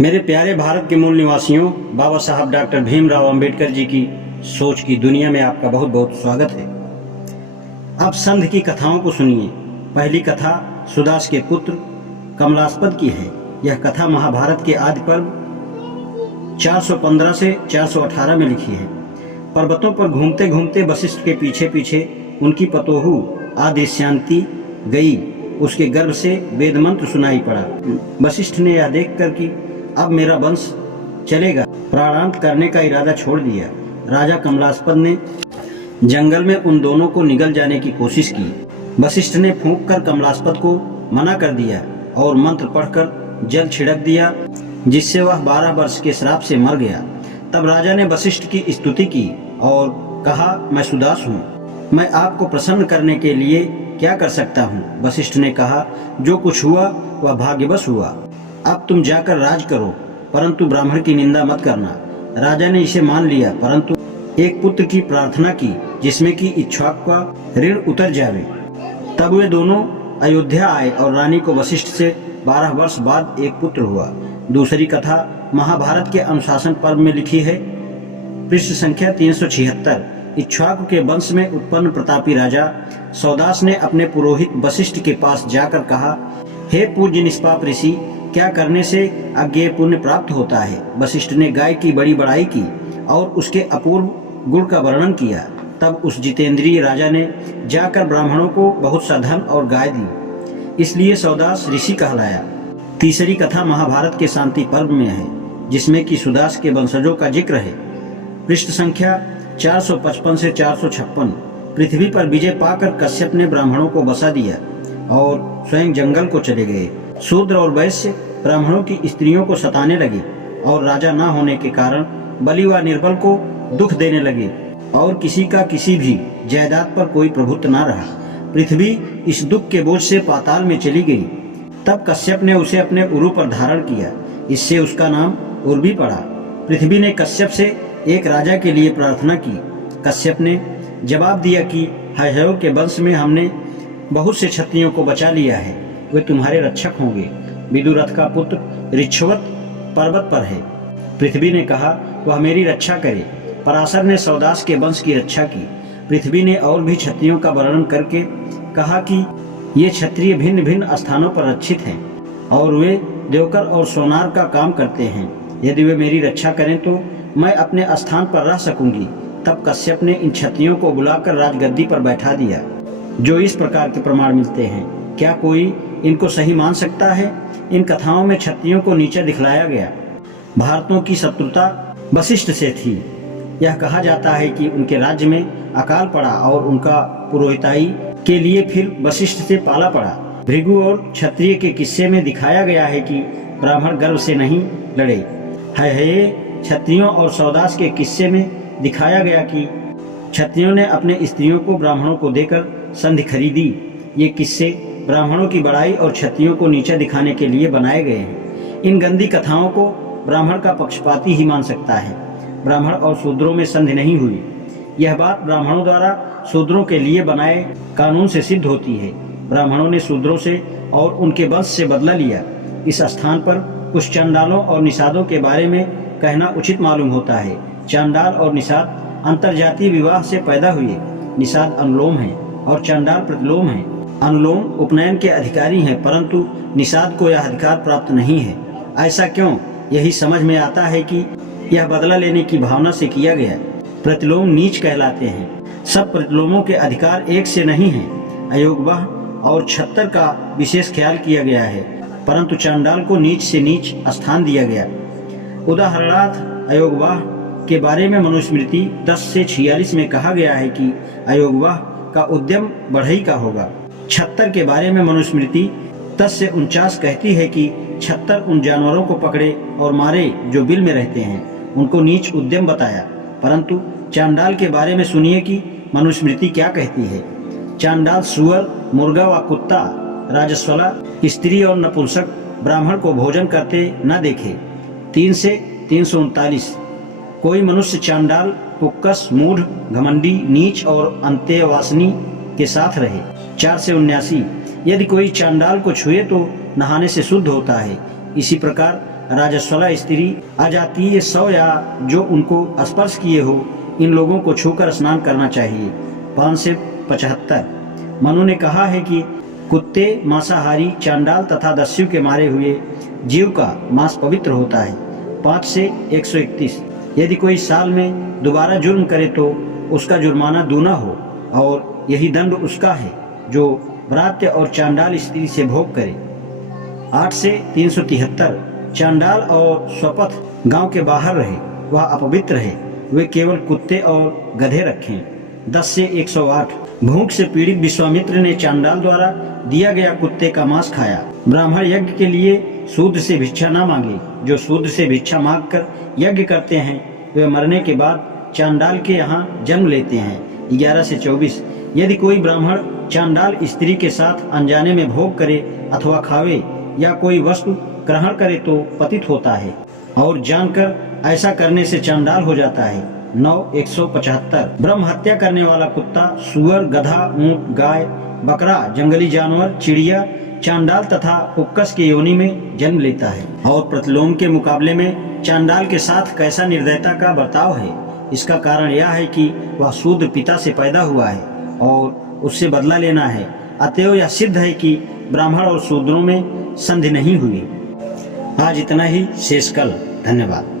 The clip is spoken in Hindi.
मेरे प्यारे भारत के मूल निवासियों, बाबा साहब डॉक्टर भीमराव अंबेडकर जी की सोच की दुनिया में आपका बहुत बहुत स्वागत है। अब संध की कथाओं को सुनिए। पहली कथा सुदास के पुत्र कमलास्पद की है। यह कथा महाभारत के आदि पर्व 415 से 418 में लिखी है। पर्वतों पर घूमते घूमते वशिष्ठ के पीछे पीछे उनकी पतोहू आदिश्यांति गई। उसके गर्भ से वेद मंत्र सुनाई पड़ा। वशिष्ठ ने यह देखकर कि अब मेरा वंश चलेगा, प्राणांत करने का इरादा छोड़ दिया। राजा कमलास्पद ने जंगल में उन दोनों को निगल जाने की कोशिश की। वशिष्ठ ने फूंक कर कमलास्पद को मना कर दिया और मंत्र पढ़कर जल छिड़क दिया, जिससे वह 12 वर्ष के श्राप से मर गया। तब राजा ने वशिष्ठ की स्तुति की और कहा, मैं सुदास हूँ, मैं आपको प्रसन्न करने के लिए क्या कर सकता हूँ। वशिष्ठ ने कहा, जो कुछ हुआ वह भाग्यवश हुआ। अब तुम जाकर राज करो, परंतु ब्राह्मण की निंदा मत करना। राजा ने इसे मान लिया, परंतु एक पुत्र की प्रार्थना की जिसमें कि इक्ष्वाकु का ऋण उतर जावे। तब वे दोनों अयोध्या आए और रानी को वशिष्ठ से 12 वर्ष बाद एक पुत्र हुआ। दूसरी कथा महाभारत के अनुशासन पर्व में लिखी है। पृष्ठ संख्या 376। इक्ष्वाकु के वंश में उत्पन्न प्रतापी राजा सौदास ने अपने पुरोहित वशिष्ठ के पास जाकर कहा, हे पूज्य निष्पाप ऋषि, क्या करने से अज्ञेय पुण्य प्राप्त होता है। वशिष्ठ ने गाय की बड़ी बड़ाई की और उसके अपूर्व गुण का वर्णन किया। तब उस जितेंद्रिय राजा ने जाकर ब्राह्मणों को बहुत सा धन और गाय दी, इसलिए सौदास ऋषि कहलाया। तीसरी कथा महाभारत के शांति पर्व में है, जिसमें कि सुदास के वंशजों का जिक्र है। पृष्ठ संख्या 455 से 456। पृथ्वी पर विजय पाकर कश्यप ने ब्राह्मणों को बसा दिया और स्वयं जंगल को चले गए। शूद्र और वैश्य ब्राह्मणों की स्त्रियों को सताने लगे और राजा न होने के कारण बलि व निर्बल को दुख देने लगे और किसी का किसी भी जायदाद पर कोई प्रभुत्व न रहा। पृथ्वी इस दुख के बोझ से पाताल में चली गई। तब कश्यप ने उसे अपने उरु पर धारण किया, इससे उसका नाम उर्वी पड़ा। पृथ्वी ने कश्यप से एक राजा के लिए प्रार्थना की। कश्यप ने जवाब दिया कि हयहय के वंश में हमने बहुत से क्षत्रियों को बचा लिया है, वे तुम्हारे रक्षक होंगे। विदुरथ का पुत्र ऋक्षवत पर्वत पर है। पृथ्वी ने कहा, वह मेरी रक्षा करे। पराशर ने सौदास के वंश की रक्षा की। पृथ्वी ने और भी क्षत्रियों का वर्णन करके कहा कि ये क्षत्रिय भिन्न भिन्न स्थानों पर रक्षित हैं और वे देवकर और सोनार का काम करते हैं। यदि वे मेरी रक्षा करें तो मैं अपने स्थान पर रह सकूंगी। तब कश्यप ने इन क्षत्रियों को बुलाकर राजगद्दी पर बैठा दिया। जो इस प्रकार के प्रमाण मिलते हैं, क्या कोई इनको सही मान सकता है। इन कथाओं में क्षत्रियों को नीचे दिखलाया गया। भारतों की शत्रुता वशिष्ठ से थी। यह कहा जाता है कि उनके राज्य में अकाल पड़ा और उनका पुरोहिताई के लिए फिर वशिष्ठ से पाला पड़ा। भृगु और क्षत्रिय के किस्से में दिखाया गया है कि ब्राह्मण गर्व से नहीं लड़े। हयहय क्षत्रियों और सौदास के किस्से में दिखाया गया कि क्षत्रियों ने अपने स्त्रियों को ब्राह्मणों को देकर संधि खरीदी। ये किस्से ब्राह्मणों की बड़ाई और क्षत्रियों को नीचा दिखाने के लिए बनाए गए हैं। इन गंदी कथाओं को ब्राह्मण का पक्षपाती ही मान सकता है। ब्राह्मण और शूद्रों में संधि नहीं हुई। यह बात ब्राह्मणों द्वारा शूद्रों के लिए बनाए कानून से सिद्ध होती है। ब्राह्मणों ने शूद्रों से और उनके वंश से बदला लिया। इस स्थान पर कुछ चांडालों और निषादों के बारे में कहना उचित मालूम होता है। चांडाल और निषाद अंतरजातीय विवाह से पैदा हुए। निषाद अनुलोम है और चांडाल प्रतिलोम है। अनुलोम उपनयन के अधिकारी हैं, परंतु निषाद को यह अधिकार प्राप्त नहीं है। ऐसा क्यों? यही समझ में आता है कि यह बदला लेने की भावना से किया गया। प्रतिलोम नीच कहलाते हैं। सब प्रतिलोमों के अधिकार एक से नहीं हैं। अयोगवाह और छत्तर का विशेष ख्याल किया गया है, परंतु चांडाल को नीच से नीच स्थान दिया गया। उदाहरणार्थ अयोगवाह के बारे में मनुस्मृति 10 से 46 में कहा गया है कि अयोगवाह का उद्यम बढ़ई का होगा। छत्तर के बारे में मनुस्मृति 10 से 49 कहती है कि छत्तर उन जानवरों को पकड़े और मारे जो बिल में रहते हैं। उनको नीच उद्यम बताया। परंतु चांडाल के बारे में सुनिए कि मनुस्मृति क्या कहती है। चांडाल सुअर, मुर्गा व कुत्ता, राजस्वला, स्त्री और नपुंसक ब्राह्मण को भोजन करते न देखे। 3 से 339। कोई मनुष्य चांडाल, कुक्कस, मूढ़, घमंडी, नीच और अंत्यवासिनी के साथ रहे। 4 से 79। यदि कोई चांडाल को छुए तो नहाने से शुद्ध होता है। इसी प्रकार राजस्वला स्त्री, अजातीय शव या जो उनको स्पर्श किए हो, इन लोगों को छूकर स्नान करना चाहिए। 575। मनु ने कहा है कि कुत्ते, मांसाहारी, चांडाल तथा दस्यु के मारे हुए जीव का मांस पवित्र होता है। 5 से 131। यदि कोई साल में दोबारा जुर्म करे तो उसका जुर्माना दूना हो, और यही दंड उसका है जो भ्रात्य और चांडाल स्त्री से भोग करे। 8 से 373। चांडाल और स्वपथ गांव के बाहर रहे, वह अपवित्र है, वे केवल कुत्ते और गधे रखें। 10 से 108। भूख से पीड़ित विश्वामित्र ने चांडाल द्वारा दिया गया कुत्ते का मांस खाया। ब्राह्मण यज्ञ के लिए शूद्र से भिक्षा न मांगे। जो शूद्र से भिक्षा मांगकर यज्ञ करते हैं वे मरने के बाद चांडाल के यहाँ जन्म लेते हैं। 11 से 24। यदि कोई ब्राह्मण चांडाल स्त्री के साथ अनजाने में भोग करे अथवा खावे या कोई वस्तु ग्रहण करे तो पतित होता है, और जानकर ऐसा करने से चांडाल हो जाता है। 9 175। ब्रह्म हत्या करने वाला कुत्ता, सुअर, गधा, ऊंट, गाय, बकरा, जंगली जानवर, चिड़िया, चांडाल तथा उक्कस की योनि में जन्म लेता है। और प्रतिलोम के मुकाबले में चांडाल के साथ कैसा निर्दयता का बर्ताव है। इसका कारण यह है कि वह शूद्र पिता से पैदा हुआ है और उससे बदला लेना है। अतएव यह सिद्ध है कि ब्राह्मण और शूद्रों में संधि नहीं हुई। आज इतना ही, शेष कल। धन्यवाद।